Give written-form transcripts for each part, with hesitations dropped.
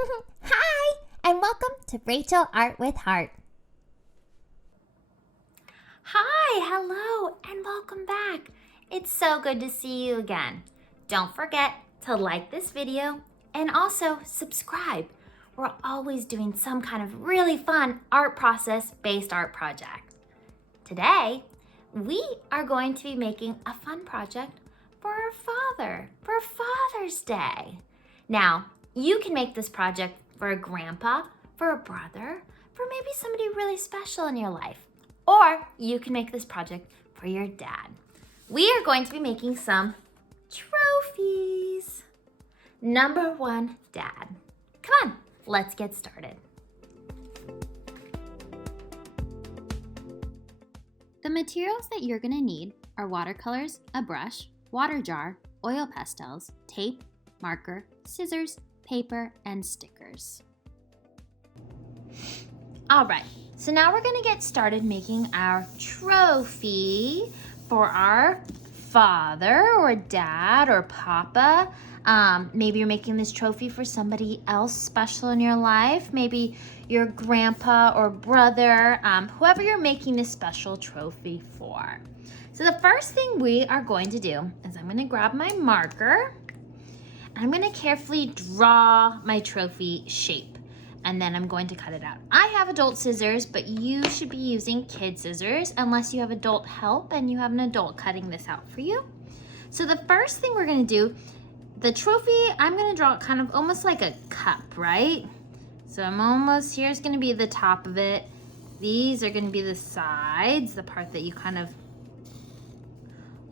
Hi, and welcome to Rachel Art with Heart. Hi, hello, and welcome back. It's so good to see you again. Don't forget to like this video and also subscribe. We're always doing some kind of really fun art process-based art project. Today, we are going to be making a fun project for our father, for Father's Day. Now, you can make this project for a grandpa, for a brother, for maybe somebody really special in your life. Or you can make this project for your dad. We are going to be making some trophies. Number one, Dad. Come on, let's get started. The materials that you're going to need are watercolors, a brush, water jar, oil pastels, tape, marker, scissors, paper, and stickers. All right, so now we're gonna get started making our trophy for our father or dad or papa. Maybe you're making this trophy for somebody else special in your life. Maybe your grandpa or brother, whoever you're making this special trophy for. So the first thing we are going to do is I'm gonna grab my marker. I'm gonna carefully draw my trophy shape. And then I'm going to cut it out. I have adult scissors, but you should be using kid scissors unless you have adult help and you have an adult cutting this out for you. So the first thing we're gonna do, the trophy, I'm gonna draw it kind of almost like a cup, right? So here's gonna be the top of it. These are gonna be the sides, the part that you kind of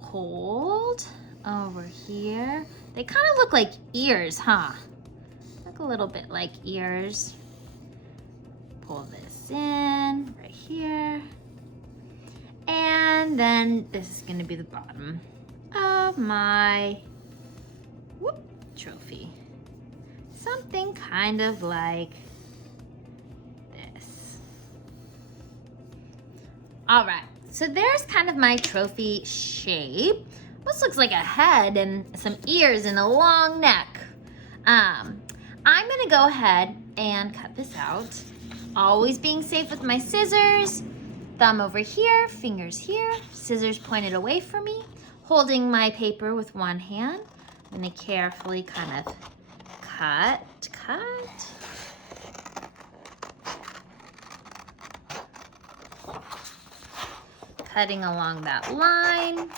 hold over here. They kind of look like ears, huh? Look a little bit like ears. Pull this in right here. And then this is gonna be the bottom of my trophy. Something kind of like this. All right, so there's kind of my trophy shape. This looks like a head and some ears and a long neck. I'm gonna go ahead and cut this out. Always being safe with my scissors. Thumb over here, fingers here, scissors pointed away from me. Holding my paper with one hand. I'm gonna carefully kind of cut. Cutting along that line.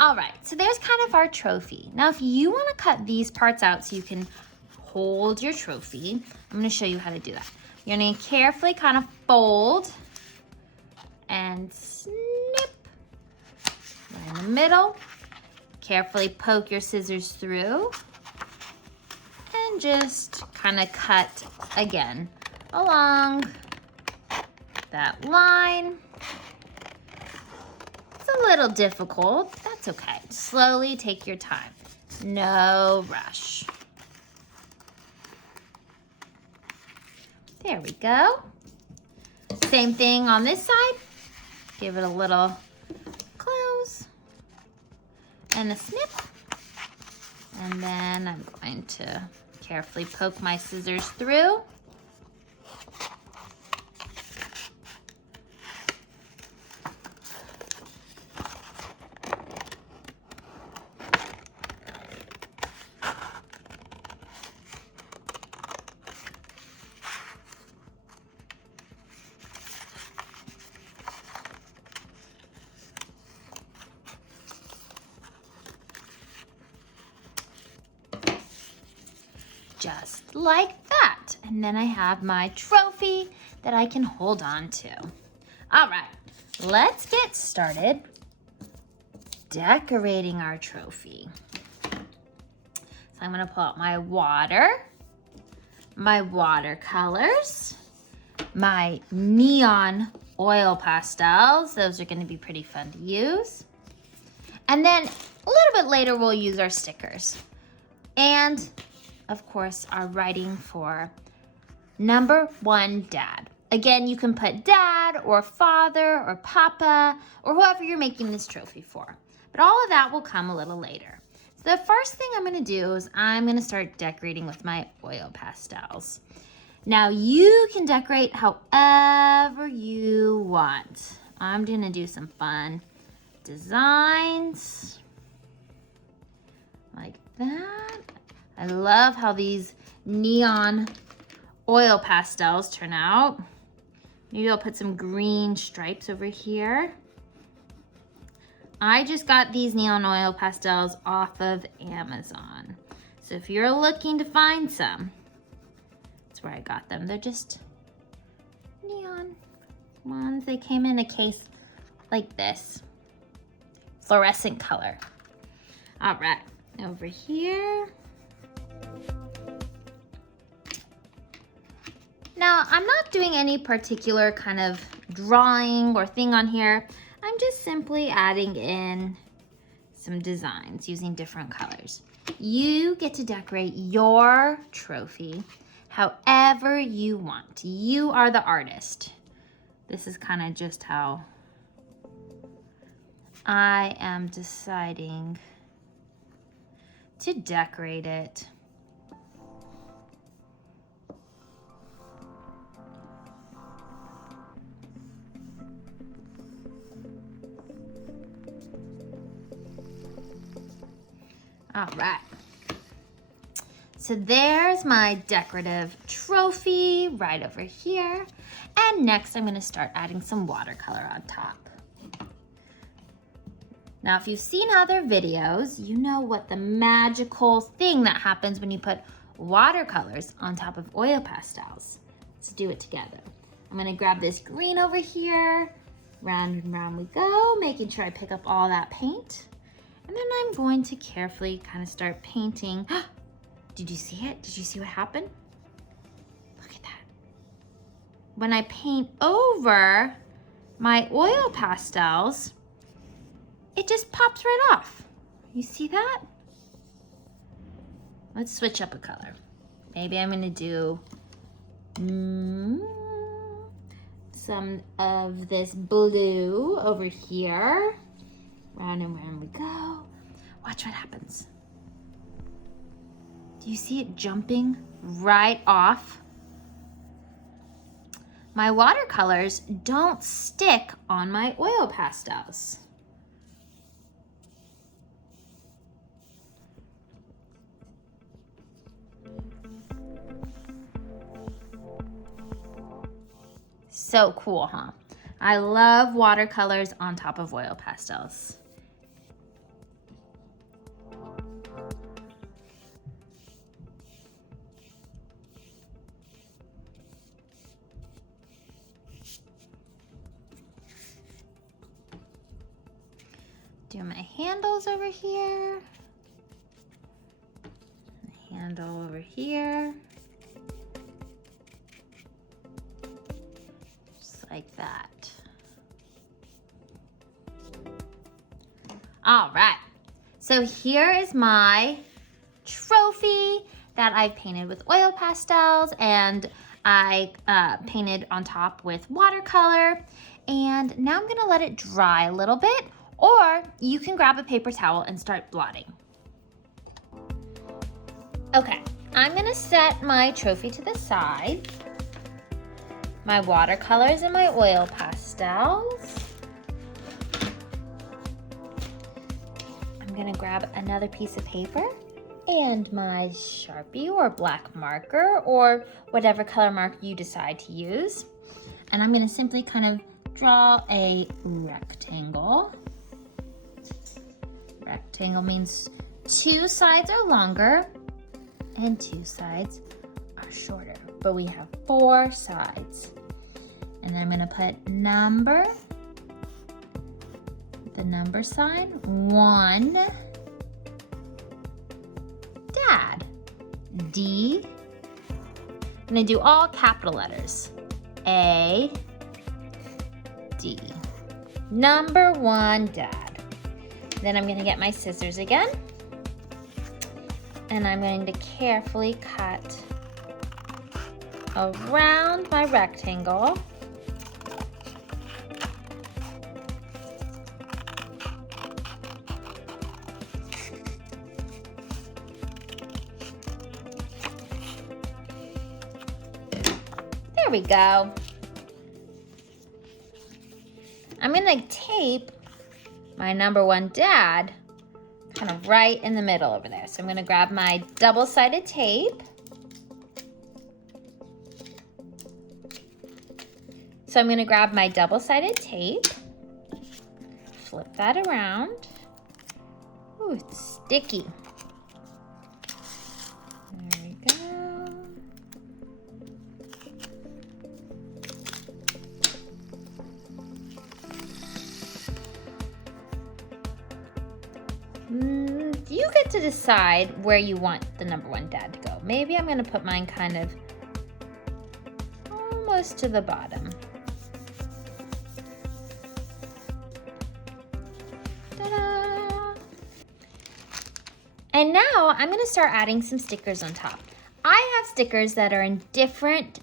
All right, so there's kind of our trophy. Now, if you want to cut these parts out so you can hold your trophy, I'm going to show you how to do that. You're going to carefully kind of fold and snip right in the middle. Carefully poke your scissors through and just kind of cut again along that line. A little difficult, that's okay. Slowly take your time, no rush. There we go. Same thing on this side. Give it a little close and a snip. And then I'm going to carefully poke my scissors through. Just like that. And then I have my trophy that I can hold on to. All right, let's get started decorating our trophy. So I'm gonna pull out my watercolors, my neon oil pastels. Those are gonna be pretty fun to use. And then a little bit later, we'll use our stickers. And of course, our writing for Number 1, Dad. Again, you can put Dad or Father or Papa or whoever you're making this trophy for. But all of that will come a little later. So the first thing I'm gonna do is I'm gonna start decorating with my oil pastels. Now you can decorate however you want. I'm gonna do some fun designs like that. I love how these neon oil pastels turn out. Maybe I'll put some green stripes over here. I just got these neon oil pastels off of Amazon. So if you're looking to find some, that's where I got them. They're just neon ones. They came in a case like this, fluorescent color. All right, over here. Now, I'm not doing any particular kind of drawing or thing on here. I'm just simply adding in some designs using different colors. You get to decorate your trophy however you want. You are the artist. This is kind of just how I am deciding to decorate it. All right, so there's my decorative trophy right over here. And next I'm gonna start adding some watercolor on top. Now, if you've seen other videos, you know what the magical thing that happens when you put watercolors on top of oil pastels. Let's do it together. I'm gonna grab this green over here, round and round we go, making sure I pick up all that paint. And then I'm going to carefully kind of start painting. Did you see it? Did you see what happened? Look at that. When I paint over my oil pastels, it just pops right off. You see that? Let's switch up a color. Maybe I'm gonna do some of this blue over here. Round and round we go. Watch what happens. Do you see it jumping right off? My watercolors don't stick on my oil pastels. So cool, huh? I love watercolors on top of oil pastels. Do my handles over here. Handle over here. Just like that. All right. So here is my trophy that I painted with oil pastels, and I painted on top with watercolor. And now I'm gonna let it dry a little bit, or you can grab a paper towel and start blotting. Okay, I'm gonna set my trophy to the side, my watercolors and my oil pastels. I'm gonna grab another piece of paper and my Sharpie or black marker or whatever color marker you decide to use. And I'm gonna simply kind of draw a rectangle. Rectangle means 2 sides are longer and 2 sides are shorter, but we have 4 sides. And then I'm gonna put number, the number sign, 1, Dad, D. I'm gonna do all capital letters, A, D. Number 1, Dad. Then I'm gonna get my scissors again, and I'm going to carefully cut around my rectangle. There we go. I'm gonna tape my number one dad kind of right in the middle over there. So I'm gonna grab my double-sided tape. So I'm gonna grab my double-sided tape, flip that around. Ooh, it's sticky. There we go. You get to decide where you want the number one dad to go. Maybe I'm gonna put mine kind of almost to the bottom. Ta-da! And now I'm gonna start adding some stickers on top. I have stickers that are in different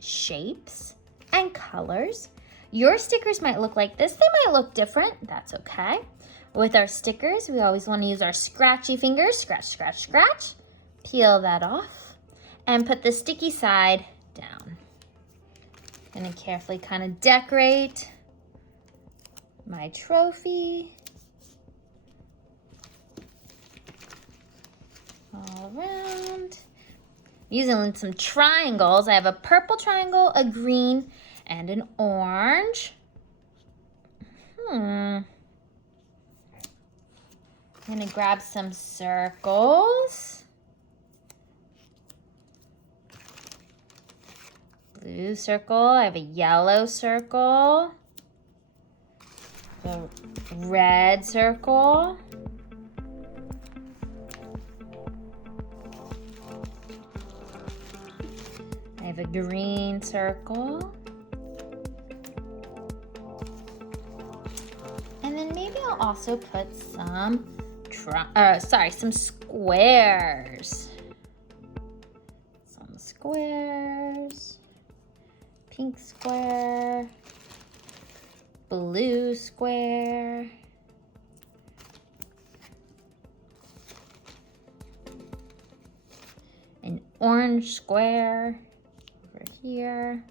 shapes and colors. Your stickers might look like this. They might look different. That's okay. With our stickers, we always want to use our scratchy fingers. Scratch, scratch, scratch. Peel that off and put the sticky side down. And then carefully kind of decorate my trophy all around. Using some triangles. I have a purple triangle, a green, and an orange. I'm gonna grab some circles. Blue circle, I have a yellow circle. The red circle. I have a green circle. And then maybe I'll also put some some squares. Some squares. Pink square. Blue square. An orange square over here.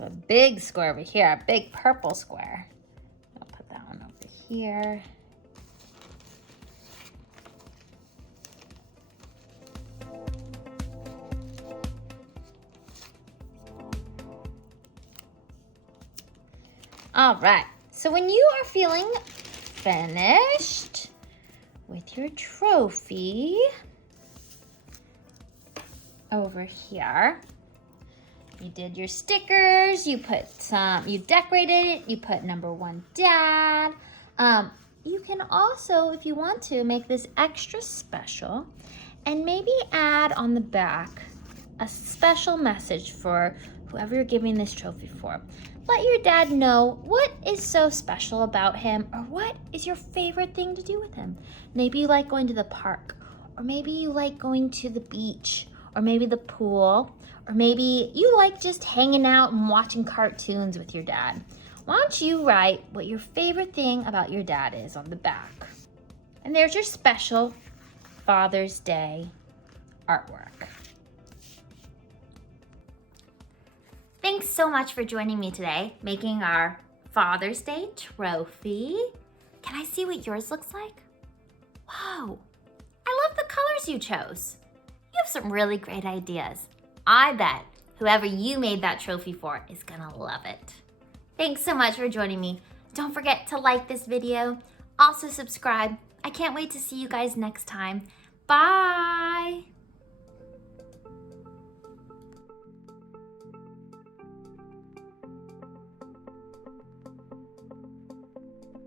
A big square over here, a big purple square. I'll put that one over here. All right, so when you are feeling finished with your trophy over here, you did your stickers, you decorated it, you put number one dad. You can also, if you want to, make this extra special and maybe add on the back a special message for whoever you're giving this trophy for. Let your dad know what is so special about him or what is your favorite thing to do with him. Maybe you like going to the park, or maybe you like going to the beach, or maybe the pool, or maybe you like just hanging out and watching cartoons with your dad. Why don't you write what your favorite thing about your dad is on the back? And there's your special Father's Day artwork. Thanks so much for joining me today, making our Father's Day trophy. Can I see what yours looks like? Whoa, I love the colors you chose. You have some really great ideas. I bet whoever you made that trophy for is gonna love it. Thanks so much for joining me. Don't forget to like this video. Also subscribe. I can't wait to see you guys next time. Bye.